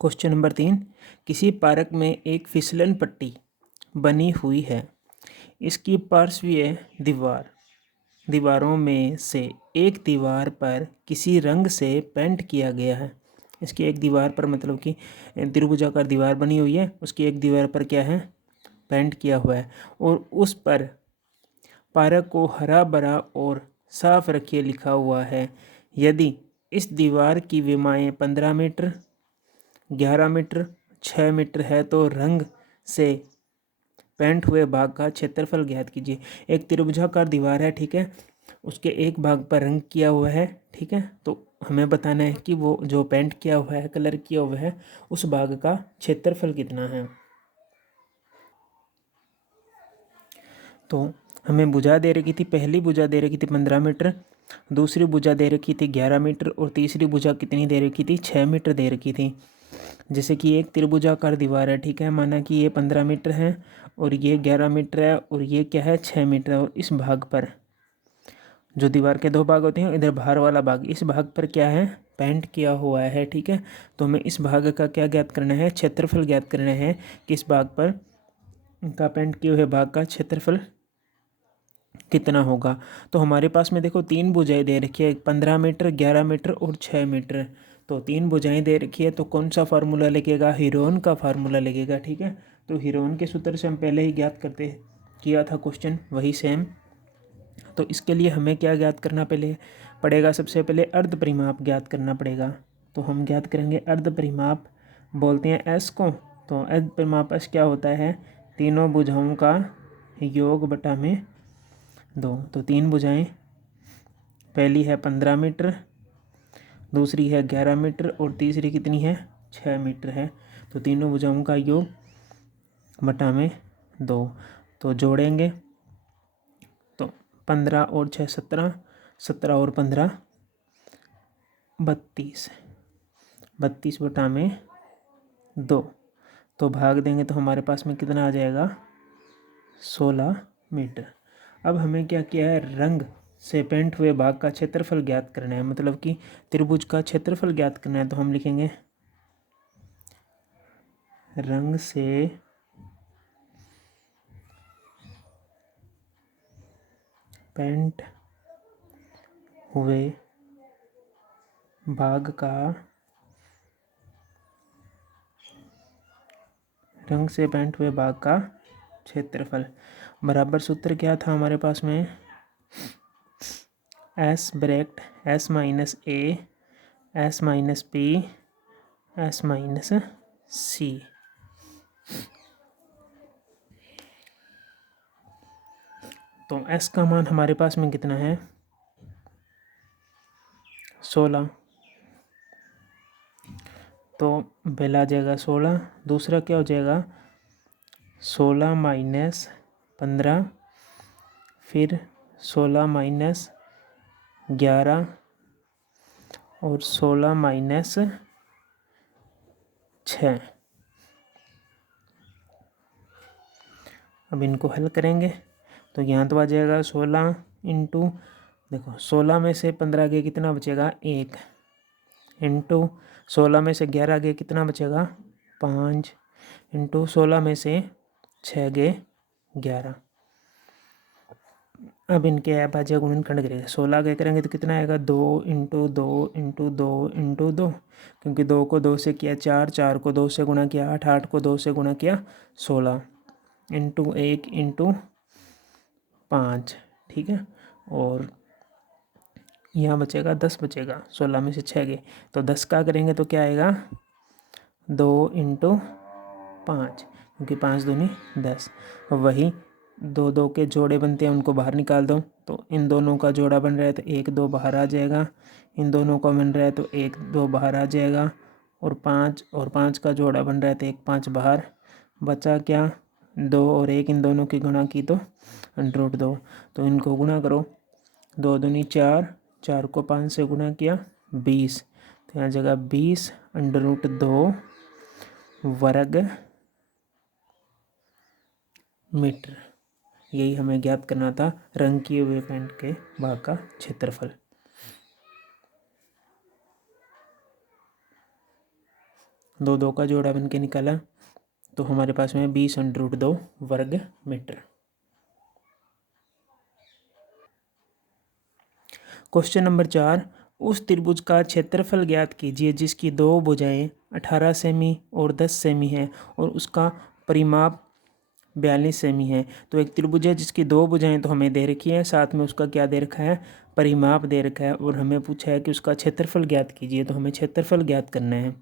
Question number 3, किसी park में एक फिसलन पट्टी बनी हुई है। इसकी पार्श्वीय दीवारों में से एक दीवार पर किसी रंग से पेंट किया गया है। इसकी एक दीवार पर मतलब कि त्रिभुजाकार दीवार बनी हुई है, उसकी एक दीवार पर क्या है, पेंट किया हुआ है, और उस पर पार्क को हरा भरा और साफ रखिए लिखा हुआ है। यदि इस दीवार की विमाएँ 15 मीटर, 11 मीटर, 6 मीटर है तो रंग से पेंट हुए भाग का क्षेत्रफल ज्ञात कीजिए। एक त्रिभुजाकार दीवार है, ठीक है, उसके एक भाग पर रंग किया हुआ है, ठीक है, तो हमें बताना है कि वो जो पेंट किया हुआ है, कलर किया हुआ है, उस भाग का क्षेत्रफल कितना है। तो हमें भुजा दे रखी थी, पहली भुजा दे रखी थी 15 मीटर, दूसरी भुजा दे रखी थी 11 मीटर और तीसरी भुजा कितनी दे रखी थी, 6 मीटर दे रखी थी। जैसे कि एक त्रिभुजाकार दीवार है, ठीक है, माना कि ये 15 मीटर है और ये 11 मीटर है और ये क्या है, 6 मीटर है, और इस भाग पर जो दीवार के दो भाग होते हैं, इधर बाहर वाला भाग, इस भाग पर क्या है, पेंट किया हुआ है, ठीक है। तो हमें इस भाग का क्या ज्ञात करना है, क्षेत्रफल ज्ञात करना है कि इस भाग पर का पेंट किए हुए भाग का क्षेत्रफल कितना होगा। तो हमारे पास में देखो 3 भुजाएं दे रखी है, 15 मीटर, 11 मीटर और 6 मीटर। तो 3 भुजाएं दे रखी है, तो कौन सा फार्मूला लगेगा, हीरोन का फार्मूला लगेगा, ठीक है। तो हीरोन के सूत्र से हम पहले ही ज्ञात करते किया था क्वेश्चन, वही सेम। तो इसके लिए हमें क्या ज्ञात करना पहले पड़ेगा, सबसे पहले अर्ध परिमाप ज्ञात करना पड़ेगा। तो हम ज्ञात करेंगे अर्ध परिमाप, बोलते हैं एस को। तो अर्ध परिमाप एस क्या होता है, तीनों भुजाओं का योग बटा में 2। तो 3 भुजाएं, पहली है 15 मीटर, दूसरी है 11 मीटर और तीसरी कितनी है, 6 मीटर है। तो तीनों भुजाओं का योग बटा में 2। तो जोड़ेंगे तो 15 और 6 17, 17 और 15 32, 32 बटा में 2। तो भाग देंगे तो हमारे पास में कितना आ जाएगा, 16 मीटर। अब हमें क्या किया है, रंग से पेंट हुए भाग का क्षेत्रफल ज्ञात करना है, मतलब कि त्रिभुज का क्षेत्रफल ज्ञात करना है। तो हम लिखेंगे रंग से पेंट हुए भाग का, रंग से पेंट हुए भाग का क्षेत्रफल बराबर सूत्र क्या था हमारे पास में, S bracket S minus A S minus P S minus C. तो एस का मान हमारे पास में कितना है, 16। तो पहला आ जाएगा 16, दूसरा क्या हो जाएगा 16 माइनस 15, फिर 16 माइनस 11 और 16 माइनस 6। अब इनको हल करेंगे तो यहाँ तो आ जाएगा 16 इंटू, देखो 16 में से 15 गए कितना बचेगा 1, इंटू 16 में से 11 गए कितना बचेगा 5, इंटू 16 में से 6 गए 11। अब इनके अभाज्य गुणनखंड करेंगे, 16 के करेंगे तो कितना आएगा 2 इंटू 2 इंटू 2 इंटू 2, क्योंकि 2 को 2 से किया 4, 4 को 2 से गुणा किया 8, 8 को 2 से गुणा किया 16, इंटू 1 इंटू 5, ठीक है। और यहाँ बचेगा 10 बचेगा, 16 में से 6 गए तो 10 का करेंगे तो क्या आएगा 2 इंटू 5, क्योंकि 5 दूनी 10। वही 2 2 के जोड़े बनते हैं, उनको बाहर निकाल दो तो इन दोनों का जोड़ा बन रहा है तो 1 2 बाहर आ जाएगा, इन दोनों का बन रहा है तो 1 2 बाहर आ जाएगा, और 5 का जोड़ा बन रहा है तो 1 5 बाहर बचा क्या 2, और 1 इन दोनों की गुणा की तो √2। तो इनको गुणा करो, 2 दूनी 4, 4 को 5 से गुणा किया 20, तो यहाँ जगह 20 √2 वर्ग मीटर। यही हमें ज्ञात करना था रंग किए हुए पेंट के भाग का क्षेत्रफल। दो दो का जोड़ा बन के निकाला, तो हमारे पास में 20√2 वर्ग मीटर। क्वेश्चन नंबर 4, उस त्रिभुज का क्षेत्रफल ज्ञात कीजिए जिसकी दो भुजाएं 18 सेमी और 10 सेमी है और उसका परिमाप 42 सेमी है। तो एक त्रिभुज है जिसकी दो भुजाएं तो हमें दे रखी है, साथ में उसका क्या दे रखा है, परिमाप दे रखा है, और हमें पूछा है कि उसका क्षेत्रफल ज्ञात कीजिए। तो हमें क्षेत्रफल ज्ञात करना है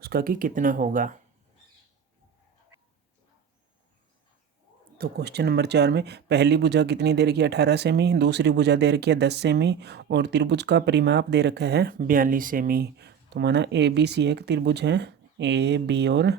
उसका कि कितना होगा। तो क्वेश्चन नंबर 4 में पहली भुजा कितनी दे रखी है, 18 सेमी, दूसरी भुजा दे रखी है 10 सेमी, और त्रिभुज का परिमाप दे रखा है 42 सेमी। तो माना ए बी सी एक त्रिभुज है, ए बी और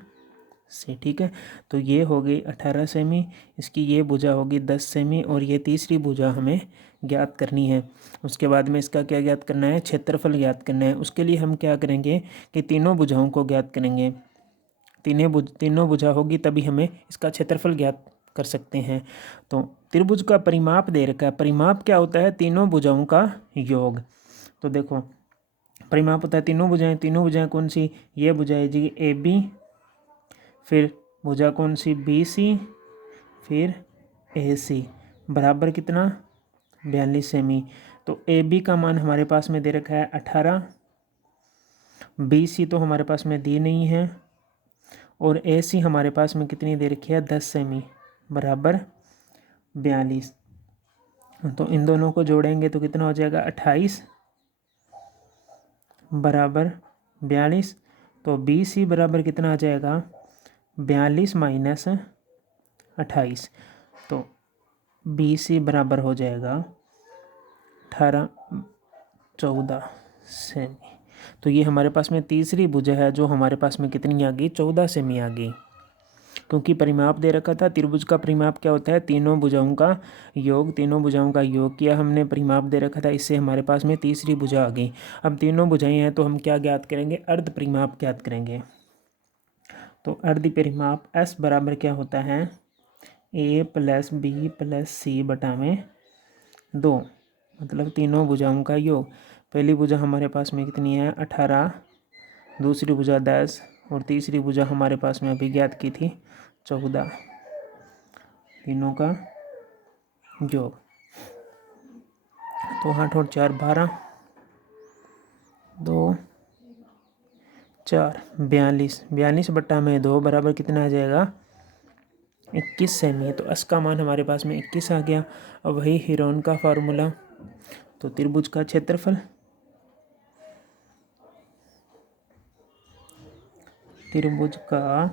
सी, ठीक है। तो ये हो गई 18 सेमी, इसकी ये भुजा होगी 10 सेमी, और ये तीसरी भुजा हमें ज्ञात करनी है। उसके बाद में इसका क्या ज्ञात करना है, क्षेत्रफल ज्ञात करना है। उसके लिए हम क्या करेंगे कि तीनों भुजाओं को ज्ञात करेंगे। तीनों भुजा होगी तभी हमें इसका क्षेत्रफल ज्ञात कर सकते हैं। तो त्रिभुज का परिमाप दे रखा है, परिमाप क्या होता है, तीनों भुजाओं का योग। तो देखो परिमाप होता है तीनों भुजाएं कौन सी, ये भुजाएं जी ए बी, फिर भुजा कौन सी बी सी, फिर ए सी, बराबर कितना 42 सेमी। तो ए बी का मान हमारे पास में दे रखा है 18, बी सी तो हमारे पास में दी नहीं है, और ए सी हमारे पास में कितनी दे रखी है 10 सेमी, बराबर 42। तो इन दोनों को जोड़ेंगे तो कितना हो जाएगा 28 बराबर 42। तो बी सी बराबर कितना आ जाएगा 42 माइनस 28। तो बी सी बराबर हो जाएगा 18-14 सेमी। तो ये हमारे पास में तीसरी भुजा है जो हमारे पास में कितनी आ गई 14 सेमी आ गई, क्योंकि परिमाप दे रखा था। त्रिभुज का परिमाप क्या होता है, तीनों भुजाओं का योग। तीनों भुजाओं का योग किया हमने, परिमाप दे रखा था, इससे हमारे पास में तीसरी भुजा आ गई। अब तीनों भुजाएं हैं तो हम क्या ज्ञात करेंगे, अर्ध परिमाप ज्ञात करेंगे। तो अर्ध परिमाप एस बराबर क्या होता है, ए प्लस बी प्लस सी बटा में 2, मतलब तीनों भुजाओं का योग। पहली भुजा हमारे पास में कितनी है 18, दूसरी भुजा 10, और तीसरी भुजा हमारे पास में अभी ज्ञात की थी 14, तीनों का योग। तो 8 और 4 12, 2 4 42, 42 बट्टा में 2 बराबर कितना आ जाएगा 21 सेमी। तो एस का मान हमारे पास में 21 आ गया। अब वही हीरोन का फार्मूला, तो त्रिभुज का क्षेत्रफल, त्रिभुज का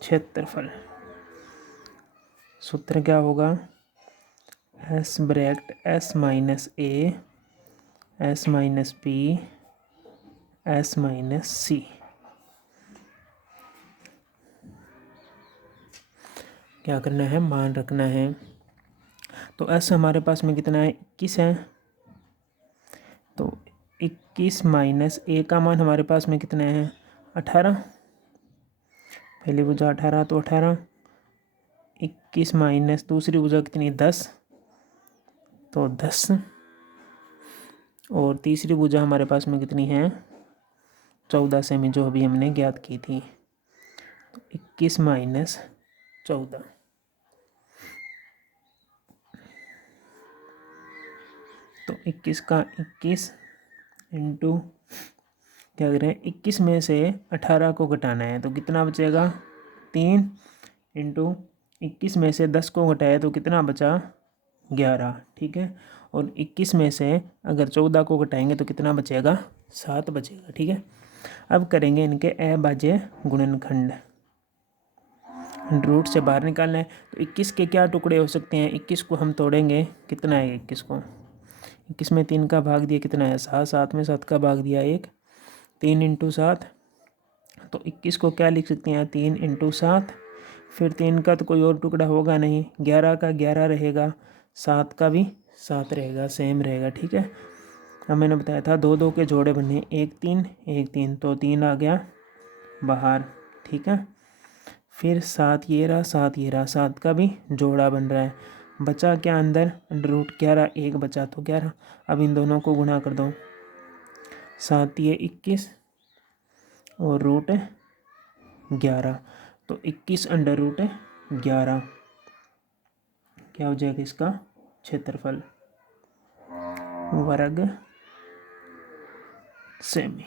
क्षेत्रफल, सूत्र क्या होगा, S bracket S minus A, S minus B, S minus C. क्या करना है, मान रखना है। तो एस हमारे पास में कितना है 21 है, तो 21 माइनस ए का मान हमारे पास में कितना है 18, पहली भुजा 18, तो 18, 21 माइनस दूसरी भुजा कितनी 10, तो 10, और तीसरी भुजा हमारे पास में कितनी है 14 सेमी, जो अभी हमने ज्ञात की थी। तो 21 माइनस 14, तो 21 का 21 इंटू क्या करें 21 में से 18 को घटाना है तो कितना बचेगा 3, इंटू 21 में से 10 को घटाया तो कितना बचा 11, ठीक है। और 21 में से अगर 14 को घटाएंगे तो कितना बचेगा 7 बचेगा, ठीक है। अब करेंगे इनके अभाज्य गुणनखंड, रूट से बाहर निकालना है। तो 21 के क्या टुकड़े हो सकते हैं, 21 को हम तोड़ेंगे, कितना है 21 को, 21 में 3 का भाग दिया कितना है 7, 7 में 7 का भाग दिया 1, 3 इंटू 7, तो 21 को क्या लिख सकते हैं 3 इंटू 7, फिर 3 का तो कोई और टुकड़ा होगा नहीं, 11 का 11 रहेगा, 7 का भी 7 रहेगा, सेम रहेगा, ठीक है। अब मैंने बताया था 2 2 के जोड़े बने 1 3 1 3, तो 3 आ गया बाहर, ठीक है। फिर 7 ये रहा 7 ये रहा, 7 का भी जोड़ा बन रहा है, बचा क्या अंदर, √11 एक बचा तो 11। अब इन दोनों को गुणा कर दो, 7 ये 21 और √11, तो 21 √11 क्या हो जाएगा इसका क्षेत्रफल वर्ग सेमी।